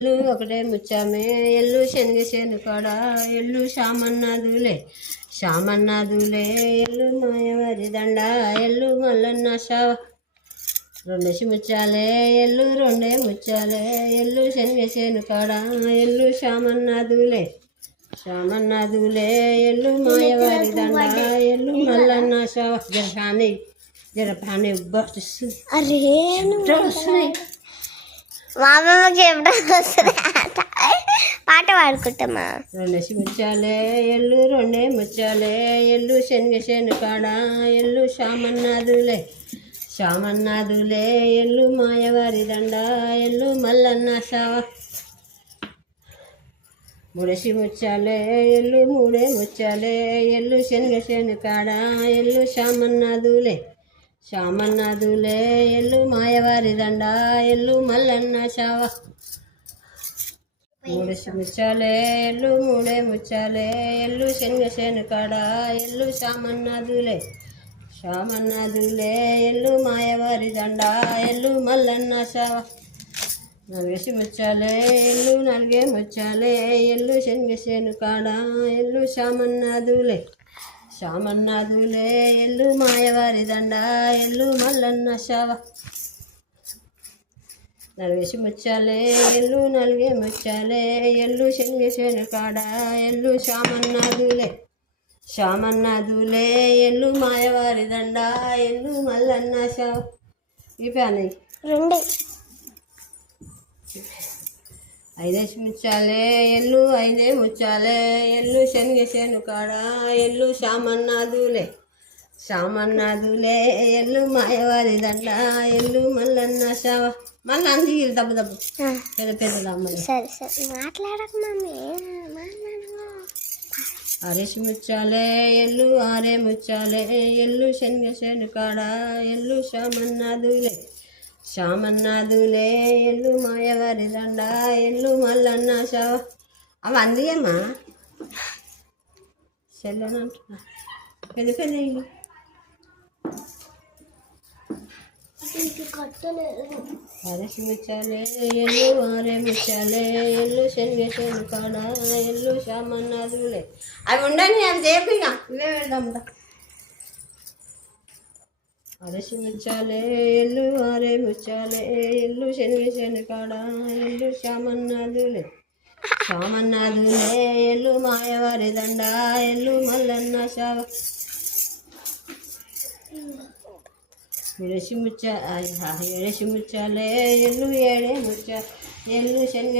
ఎల్లు ఒకటే ముచ్చామే ఎల్లు శనగ చేను కాడ ఎల్లు శామన్నాదులే ఎల్లు మాయవారి దండ ఎల్లు మల్లన్న షావ రెండేసి ముచ్చాలే ఎల్లు రెండే ముచ్చాలే ఎల్లు శనగ చేను కాడ ఎల్లు శామన్నాదులే ఎల్లు మాయవారి దండ ఎల్లు మల్లన్న షావ జరపాని అరే మా అమ్మమ్మకి ఎప్పుడు పాట పాడుకుంటామా. రెండేసి ముచ్చాలే ఎల్లు రెండే ముచ్చాలే ఎల్లు శనగ చేను కాడ ఎల్లు శామన్నాదులే ఎల్లు మాయవారి దండ ఎల్లు మల్లన్న షావ మూడేసి ముచ్చాలే ఎల్లు మూడే ముచ్చాలే ఎల్లు శనగ చేను కాడ ఎల్లు శామన్నాదులే ఎల్లు మాయవారి దండ ఎల్లు మల్లన్న షావ మూడేసి ముచ్చాలే ఎల్లు మూడే ముచ్చాలే ఎల్లు శనగ చేను కాడ ఎల్లు శామన్నాదులే ఎల్లు మాయవారి దండ ఎల్లు మల్లన్న షావ నాలుగేసి ముచ్చాలే ఎల్లు నాలుగే ముచ్చాలే ఎల్లు శనగ చేను కాడ ఎల్లు శామన్నాదులే ఎల్లు మాయవారి దండ ఎల్లు మల్లన్న షావ నాలుగేసి ముచ్చాలే ఎల్లు నాలుగే ముచ్చాలే ఎల్లు శనగ చేను కాడ ఎల్లు శామన్నాదులే ఎల్లు మాయవారి దండ ఎల్లు మల్లన్న షావ ఈ ప్యాన్ రెండు ఐదేసి ముచ్చాలే ఎల్లు ఐదే ముచ్చాలే ఎల్లు శనగ చేను కాడ ఎల్లు శామన్నాదులే ఎల్లు మాయవారి దండ ఎల్లు మల్లన్న షావ మళ్ళీ అందుకు దెబ్బ పెద్ద అమ్మని సరే సరే మాట్లాడక మమ్మీ. ఆరేసి ముచ్చాలే ఎల్లు ఆరే ముచ్చాలే ఎల్లు శనగ చేను కాడ ఎల్లు శామన్నాదులే ఎల్లు మాయవారి దండ ఎల్లు మల్లన్న షావ అవి అందుకేమ్మా చెల్లెనంటున్నా పెద్ద ఇల్లు ఆరేసి ముచ్చాలే ఎల్లు ఆరే ముచ్చాలే ఎల్లు శనగ చేను కాడ ఎల్లు శామన్నాదులే అవి ఉండని అవి చేపు ఇక ఇవే పెడదాం. ఆరేసి ముచ్చాలే ఎల్లు ఆరే ముచ్చాలే ఎల్లు శనగ చేను కాడ ఎల్లు శామన్నాదులే ఎల్లు మాయవారి దండ ఎల్లు మల్లన్న షావ ఏడేసి ముచ్చాలే ఎల్లు ఏడే ముచ్చా ఎల్లు శనగ